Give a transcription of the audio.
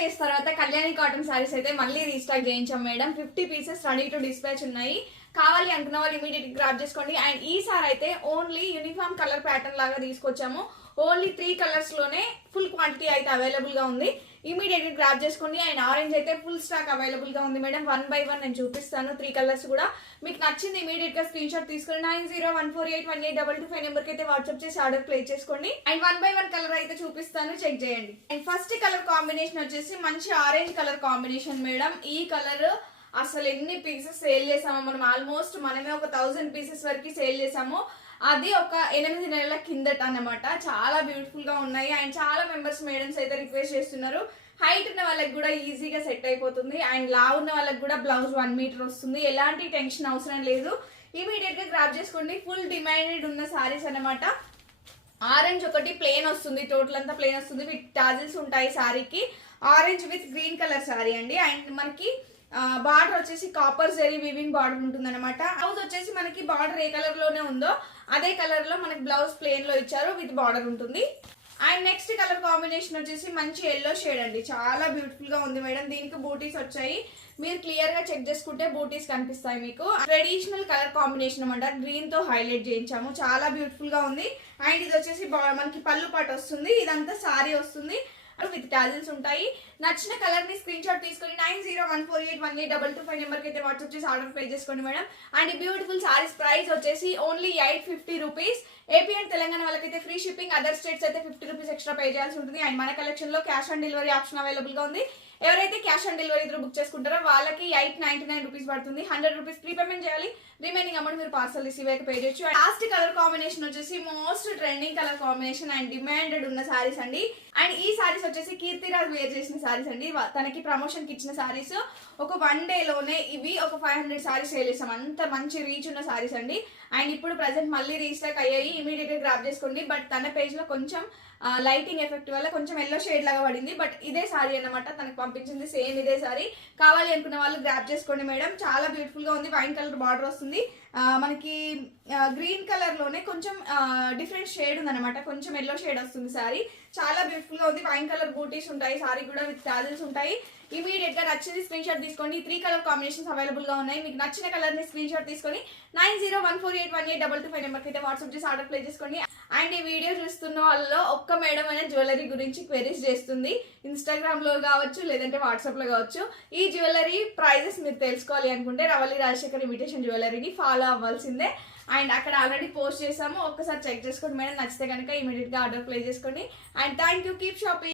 Days తర్వాత Kalyani cotton saris అయితే మళ్ళీ రీస్టాక్ చేయించాం madam. 50 pieces ready to dispatch ఉన్నాయి. కావాలి అనుకున్న వాళ్ళు ఇమీడియట్ గ్రాప్ చేసుకోండి. అండ్ ఈసారి అయితే ఓన్లీ యూనిఫామ్ కలర్ ప్యాటర్న్ లాగా తీసుకొచ్చాము. ఓన్లీ 3 కలర్స్ లోనే ఫుల్ క్వాంటిటీ అయితే అవైలబుల్ గా ఉంది. ఇమీడియట్ గా గ్రాప్ చేసుకోండి. అండ్ ఆరెంజ్ అయితే ఫుల్ స్టాక్ అవైలబుల్ గా ఉంది మేడం. 1 by 1 నేను చూపిస్తాను. 3 కలర్స్ కూడా మీకు నచ్చింది ఇమీడియట్ గా స్క్రీన్ షాట్ తీసుకొని 9014818225 నెంబర్ కి అయితే వాట్సాప్ చేసి ఆర్డర్ ప్లేస్ చేసుకోండి. అండ్ 1 by 1 కలర్ అయితే చూపిస్తాను, చెక్ చేయండి. అండ్ ఫస్ట్ కలర్ కాంబినేషన్ వచ్చేసి మంచి ఆరెంజ్ కలర్ కాంబినేషన్ మేడం. ఈ కలర్ అసలు ఎన్ని పీసెస్ సేల్ చేసామో మనం, ఆల్మోస్ట్ మనమే ఒక 1000 పీసెస్ వరకు సేల్ చేసాము. అది ఒక 8 నెలల కిందట అన్నమాట. చాలా బ్యూటిఫుల్ గా ఉన్నాయి. అండ్ చాలా మెంబర్స్ మేడమ్స్ అయితే రిక్వెస్ట్ చేస్తున్నారు. హైట్ ఉన్న వాళ్ళకి కూడా ఈజీగా సెట్ అయిపోతుంది. అండ్ లావ్ ఉన్న వాళ్ళకి కూడా బ్లౌజ్ 1 మీటర్ వస్తుంది. ఎలాంటి టెన్షన్ అవసరం లేదు. ఇమీడియట్ గా గ్రాప్ చేసుకోండి. ఫుల్ డిమాండెడ్ ఉన్న సారీస్ అన్నమాట. ఆరెంజ్ ఒకటి ప్లేన్ వస్తుంది, టోటల్ అంతా ప్లేన్ వస్తుంది. విత్ టాజిల్స్ ఉంటాయి సారీకి. Orange with green colour sari అండి. అండ్ మనకి బార్డర్ వచ్చేసి కాపర్ జరీ వీవింగ్ బార్డర్ ఉంటుంది అనమాట. బ్లౌజ్ వచ్చేసి మనకి బార్డర్ ఏ కలర్ లోనే ఉందో అదే కలర్ లో మనకి బ్లౌజ్ ప్లేన్ లో ఇచ్చారు, విత్ బార్డర్ ఉంటుంది. అండ్ నెక్స్ట్ కలర్ కాంబినేషన్ వచ్చేసి మంచి ఎల్లో షేడ్ అండి. చాలా బ్యూటిఫుల్ గా ఉంది మేడం. దీనికి బూటీస్ వచ్చాయి. మీరు క్లియర్ గా చెక్ చేసుకుంటే బూటీస్ కనిపిస్తాయి మీకు. ట్రెడిషనల్ కలర్ కాంబినేషన్ అనమాట. గ్రీన్ తో హైలైట్ చేయించాము. చాలా బ్యూటిఫుల్ గా ఉంది. అండ్ ఇది వచ్చేసి మనకి పళ్ళు పాటు వస్తుంది. ఇదంతా సారీ వస్తుంది విత్ టాజిల్స్ ఉంటాయి. నచ్చిన కలర్ ని స్క్రీన్ షాట్ తీసుకొని 9014818225 నెంబర్ కి అయితే వాట్సాప్ చేసి ఆర్డర్ ప్లేస్ చేసుకోండి madam. And beautiful saris price వచ్చేసి only 850 rupees. AP and Telangana వాళ్ళకైతే ఫ్రీ షిప్పింగ్, అదర్ స్టేట్స్ అయితే 50 రూపీస్ ఎక్స్ట్రా పే చేయాల్సి ఉంటుంది. అండ్ మన కలెక్షన్ లో cash on delivery option available గా ఉంది. ఎవరైతే cash on delivery through book చేసుకుంటారో వాళ్ళకి 899 రూపీస్ పడుతుంది. 100 రూపీస్ ప్రీ పేమెంట్ చేయాలి. రిమైనింగ్ అమౌంట్ మీరు పార్సల్ రిసీవ్ అయ్యాక పే చేయొచ్చు. లాస్ట్ కలర్ కాంబినేషన్ వచ్చేసి most trending colour combination and demanded ఉన్న సారీస్ అండి. అండ్ ఈ సారీస్ వచ్చేసి కీర్తిరాజ్ వేర్ చేసిన సారీస్ అండి. తనకి ప్రమోషన్ కి ఇచ్చిన సారీస్. ఒక 1 day లోనే ఇవి ఒక 500 సారీస్ సేల్ చేసాం. అంత మంచి రీచ్ ఉన్న సారీస్ అండి. అండ్ ఇప్పుడు ప్రెసెంట్ మళ్ళీ రీస్టాక్ అయ్యాయి. ఇమీడియట్ గా గ్రాప్ చేసుకోండి. బట్ తన పేజ్ లో కొంచెం లైటింగ్ ఎఫెక్ట్ వల్ల కొంచెం ఎల్లో షేడ్ లాగా పడింది. బట్ ఇదే సారీ అన్నమాట తనకు పంపించింది. సేమ్ ఇదే సారీ. కావాలి అనుకున్న వాళ్ళు గ్రాప్ చేసుకోండి మేడం. చాలా బ్యూటిఫుల్ గా ఉంది. వైన్ కలర్ బార్డర్ వస్తుంది. మనకి గ్రీన్ కలర్ లోనే కొంచెం డిఫరెంట్ షేడ్ ఉంది అనమాట. కొంచెం ఎల్లో షేడ్ వస్తుంది సారీ. చాలా బ్యూటిఫుల్ గా ఉంది. వైన్ కలర్ బూటీస్ ఉంటాయి. సారీ కూడా విత్ టాజిల్స్ ఉంటాయి. ఇమీడియట్ గా నచ్చింది స్క్రీన్ షాట్ తీసుకోండి. 3 కలర్ కాంబినేషన్స్ అవైలబుల్ గా ఉన్నాయి. మీకు నచ్చిన కలర్ ని స్క్రీన్ షాట్ తీసుకొని 9014818225 నెంబర్ కి అయితే వాట్సాప్ చేసి ఆర్డర్ ప్లేస్ చేసుకోండి. అండ్ ఈ వీడియో చూస్తున్న వాళ్ళలో ఒక్క మేడం అనే జ్యువెలరీ గురించి క్వెరీస్ చేస్తుంది. ఇన్స్టాగ్రామ్ లో కావచ్చు, లేదంటే వాట్సాప్ లో కావచ్చు. ఈ జ్యువెలరీ ప్రైజెస్ మీరు తెలుసుకోవాలి అనుకుంటే రవలి రాజశేఖర్ ఇమిటేషన్ జ్యువెలరీని ఫాలో అవ్వాల్సిందే. అండ్ అక్కడ ఆల్రెడీ పోస్ట్ చేసాము. ఒక్కసారి చెక్ చేసుకోండి మేడం. నచ్చితే కనుక ఇమీడియట్ గా ఆర్డర్ ప్లేస్ చేసుకోండి. And thank you. Keep shopping.